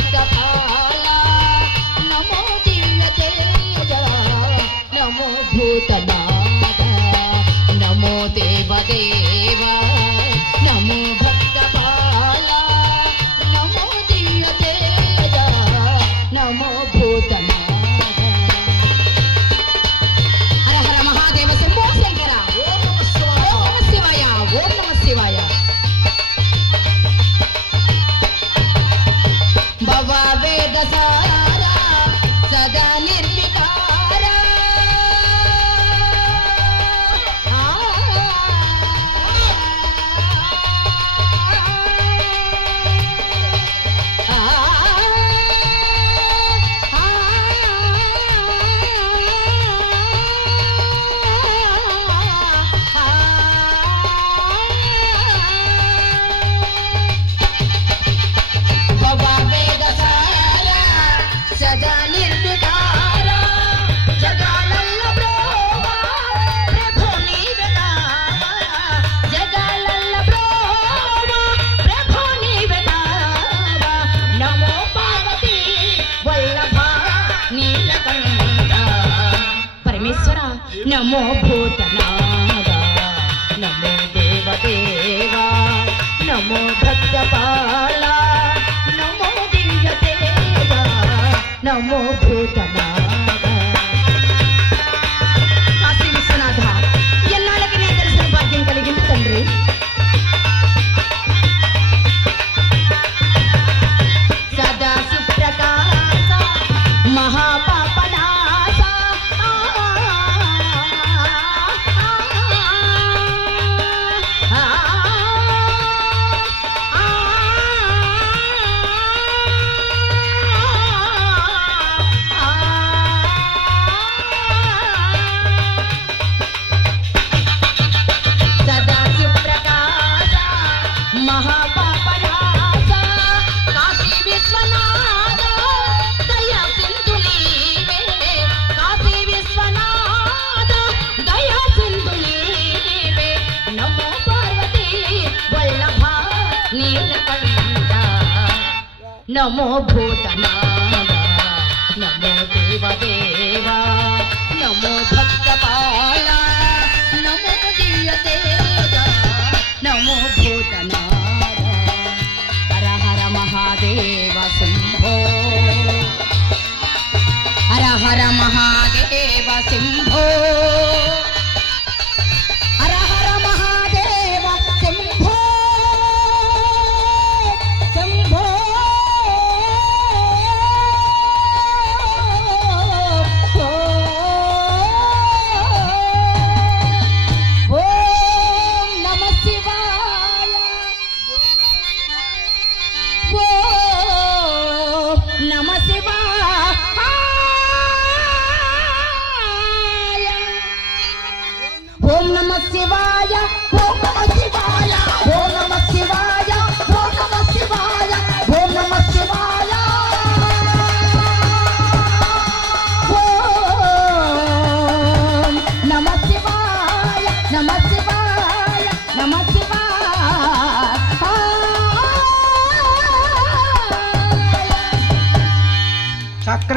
भक्तपाला नमो दिव्यतेज नमो भूतनाथ नमो देवदेव नमो भक्तपाला नमो दिव्यतेज नमो भूतनाथ हर हर महादेव शंभो शंकर ओम नमः शिवाय ओम नमः शिवाय भवा वेद सारा सदा निर्विकारा सदा निर्विकारा जगालल्ल ब्रोवा प्रभु नीवेदावा जगालल्ल ब्रोवा प्रभु नीवेदावा नमो पार्वती वल्लभा नीलकंठ परमेश्वरा नमो भूतनाथ नमो देवदेवा नमो भक्तपाला नमो दिव्यतेज नमो भूतनाथ काशी विश्वनाथ ఎన్నాళ్ళకి నీ దర్శన భాగ్యం కలిగింది తండ్రి సదా సుప్రకాశ మహాపాపనాశ महापापनाशा काशी विश्वनाथ दया सिंधु नीवे काशी विश्वनाथ दया सिंधु नीवे नमो पार्वती वल्लभा नीलकंठ नमो भूतनाथ नमो देवदेवा नमो भक्तपाला नमो दिव्यतेज नमो भूतनाथ हर हर महादेव शंभो हर हर महादेव शंभो हर हर महादेव शंभो शंभो ओम नमः शिवाय ओम नमः शिवाय ओम नमः शिवाय ओम नमः शिवाय ओम नमः शिवाय ओम नमः शिवाय ओम नमः शिवाय ओम नमः शिवाय नमः शिवाय नमः शिवाय చక్ర